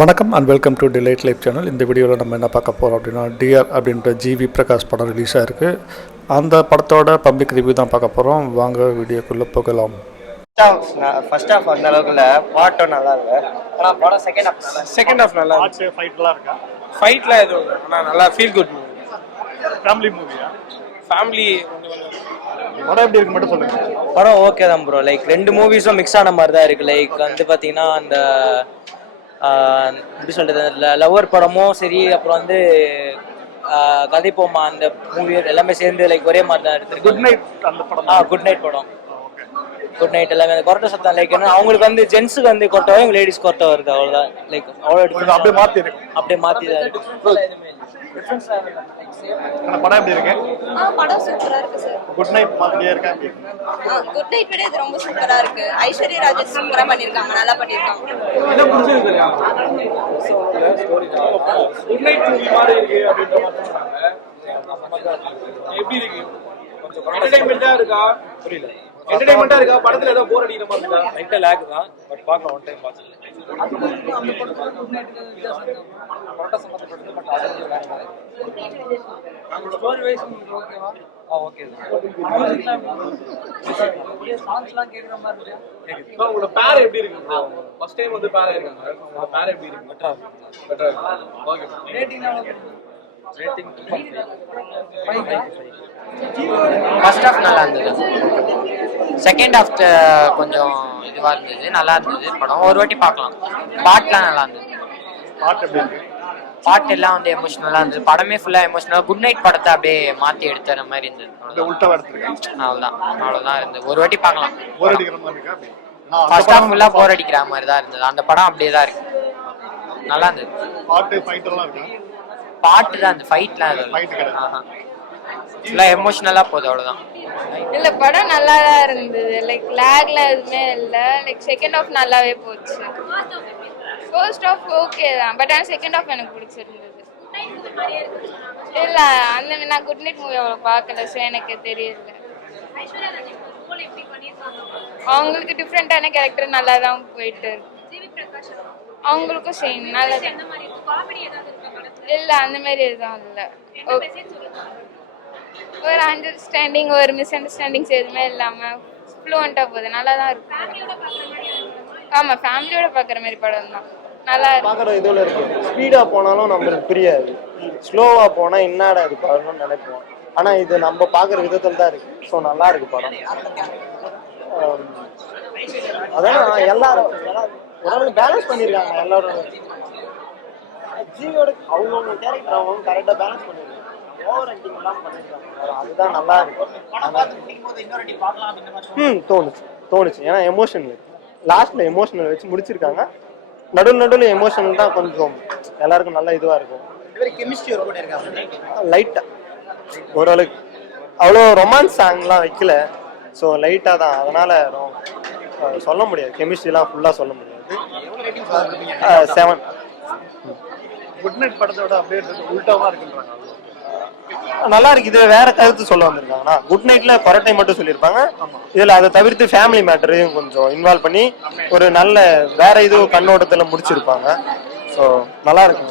வணக்கம் and welcome to Delight Life channel இந்த வீடியோவில் நம்ம என்ன பார்க்க போகிறோம் அப்படின்னா டிஆர் அப்படின்ற ஜிவி பிரகாஷ் படம் ரிலீஸ் ஆயிருக்கு. அந்த படத்தோட பப்ளிக் ரிவ்யூ தான் பார்க்க போகிறோம் வாங்க வீடியோக்குள்ளே போகலாம். ஃபர்ஸ்ட் ஹாஃப் அந்த அளவுக்கு இல்ல பாட்டும் நல்லா இல்ல. ஆனா படம் செகண்ட் ஹாஃப் நல்லா செகண்ட் ஹாஃப் நல்லா ஃபைட்லாம் இருக்கா? ஃபைட்ல எதுவும் ஆனால் நல்லா ஃபீல் குட் மூவி ஃபேமிலி மூவியா ஃபேமிலி படம் எப்படி இருக்கு மட்டும் சொல்லுங்க. படம் ஓகே தான் ப்ரோ லைக் ரெண்டு மூவிஸும் மிக்ஸ் ஆன மாதிரி தான் இருக்கு. லைக் வந்து பாத்தீங்கன்னா அந்த எப்படி சொல்றது லவர் படமும் சரி அப்புறம் வந்து ஆஹ், கதைப்போமா அந்த மூவி எல்லாமே சேர்ந்து லைக் ஒரே மாதிரி தான் எடுத்துருக்கு குட் நைட் அந்த படம் ஆ குட் நைட் படம். குட் நைட் எல்லாமே அந்த கொரட்டை சத்தம் லைக் என்ன அவங்களுக்கு வந்து ஜென்ஸுக்கு வந்து கொரட்டை வரும் லேடிஸ் கொரட்டை வருது அவ்வளோதான் லைக் அவ்வளோ அப்படியே மாத்தி இருக்கு அப்படியே மாற்றி தான் படம் எப்படி இருக்கு? ஆ படம் சூப்பரா இருக்கு சார் குட் நைட் மாதிரியே இருக்கா? குட் நைட் விட இது ரொம்ப சூப்பரா இருக்கு. ஐஸ்வர்யா ராஜேஷ் சூப்பரா பண்ணிருக்காங்க நல்லா பண்ணிருக்காங்க. குட் நைட் மூவி மாதிரி இருக்கு அப்படின்ற மாதிரி சொன்னாங்க. எப்படி இருக்கு? என்டர்டைன்மெண்டா இருக்கா? புரியல. என்டர்டைன்மெண்டா இருக்கா? படத்துல ஏதோ போர் அடிக்கிற மாதிரி இருக்கா? லைட்டா லேக் தான் பட் பார்க்கலாம் ஒன் டைம் பார்த்து இப்போ உங்களோட பேர் எப்படி இருக்கு ஃபர்ஸ்ட் டைம் வந்து பேர் இருக்காங்க உங்களோட பேர் எப்படி இருக்கு பெட்டரா பெட்டரா ஓகே ரேட்டிங் ஃபர்ஸ்ட் ஹாஃப் நல்லா இருந்தது. செகண்ட் ஹாஃப் கொஞ்சம் இதுவாக இருந்தது. நல்லா இருந்தது படம். ஒரு வாட்டி பார்க்கலாம். பாட்டுலாம் நல்லா இருந்தது. பாட்டு எப்படி இருக்கு? பாட்டு எல்லாம் வந்து எமோஷனலாக இருந்தது. படமே ஃபுல்லாக எமோஷனலாக குட் நைட் படத்தை அப்படியே மாற்றி எடுத்துற மாதிரி இருந்தது. உள்டா எடுத்துருக்கேன் அவ்வளோதான் அவ்வளோதான் இருந்தது. ஒரு வாட்டி பார்க்கலாம். போர் அடிக்கிற மாதிரி இருக்கா? ஃபர்ஸ்ட் ஹாஃப் ஃபுல்லாக போர் அடிக்கிற மாதிரி தான் இருந்தது. அந்த படம் அப்படியே தான் இருக்கு. நல்லா இருந்தது. பாட்டு ஃபைட் எல்லாம் இருக்கா? பாட்டு தான் அந்த ஃபைட்லாம் Fight கிடையாது. ஃபுல்லாக எமோஷனலாக போகுது அவ்வளோதான் இல்ல படம் நல்லா தான் இருந்தது. லைக் லேக்ல எதுவுமே இல்ல. லைக் செகண்ட் ஆஃப் நல்லாவே போச்சு. ஃபர்ஸ்ட் ஆஃப் ஓகே தான் பட் ஆனால் செகண்ட் ஆஃப் எனக்கு பிடிச்சிருந்தது. இல்லை அந்த நான் குட் நைட் மூவி அவ்வளோ பார்க்கல ஸோ எனக்கு தெரியல. அவங்களுக்கு டிஃப்ரெண்டான கேரக்டர் நல்லா தான் போயிட்டு இருக்கு. அவங்களுக்கும் சேம் நல்லா இல்லை அந்த மாதிரி எதுவும் இல்லை. ஒரு அண்டர்ஸ்டாண்டிங் ஒரு மிஸ் அண்டர்ஸ்டாண்டிங்ஸ் எதுவுமே இல்லாமல் ஃப்ளூவெண்ட்டாக போகுது நல்லா தான் இருக்கும் ஆமா ஃபேமிலியோட பாக்குற மாதிரி படம் தான். நல்லா இருக்கு. பார்க்குற இதுல இருக்கு. ஸ்பீடா போனாலும் நம்மளுக்கு புரியாது. ஸ்லோவா போனா என்னடா இது படம்னு நினைப்போம். ஆனா இது நம்ம பார்க்குற விதத்துல தான் இருக்கு. ஸோ நல்லா இருக்கு படம். அதான் எல்லாரும் எல்லாரும் பேலன்ஸ் பண்ணிருக்காங்க எல்லாரும். ஜியோட அவங்கவுங்க கேரக்டர் அவங்க கரெக்டா பேலன்ஸ் பண்ணிருக்காங்க. ஓவர் ஆக்டிங் எல்லாம் பண்ணிருக்காங்க. அதுதான் நல்லா இருக்கு. ம் தோணுச்சு. தோணுச்சு. ஏன்னா எமோஷனல் லாஸ்ட்ல எமோஷனல் வச்சு முடிச்சிருக்காங்க. நடுவில் நடுவில் எமோஷனல் தான் கொஞ்சம் எல்லாருக்கும் நல்ல இதுவா இருக்கும். லைட்டா ஓரளவுக்கு. அவ்வளோ ரொமான்ஸ் சாங்லாம் வைக்கல. ஸோ லைட்டாக தான். அதனால சொல்ல முடியாது. கெமிஸ்ட்ரிலாம் ஃபுல்லாக சொல்ல முடியாது. செவன் குட் நைட் படத்தோட அப்படியே உள்டாவா இருக்குன்றாங்க. நல்லா இருக்கு. இது வேற கருத்து சொல்ல வந்திருக்காங்கன்னா குட் நைட்ல கொரட்டை மட்டும் சொல்லியிருப்பாங்க. இதுல அதை தவிர்த்து ஃபேமிலி மேட்டரையும் கொஞ்சம் இன்வால்வ் பண்ணி ஒரு நல்ல வேற இது கண்ணோட்டத்துல முடிச்சிருப்பாங்க. ஸோ நல்லா இருக்கு.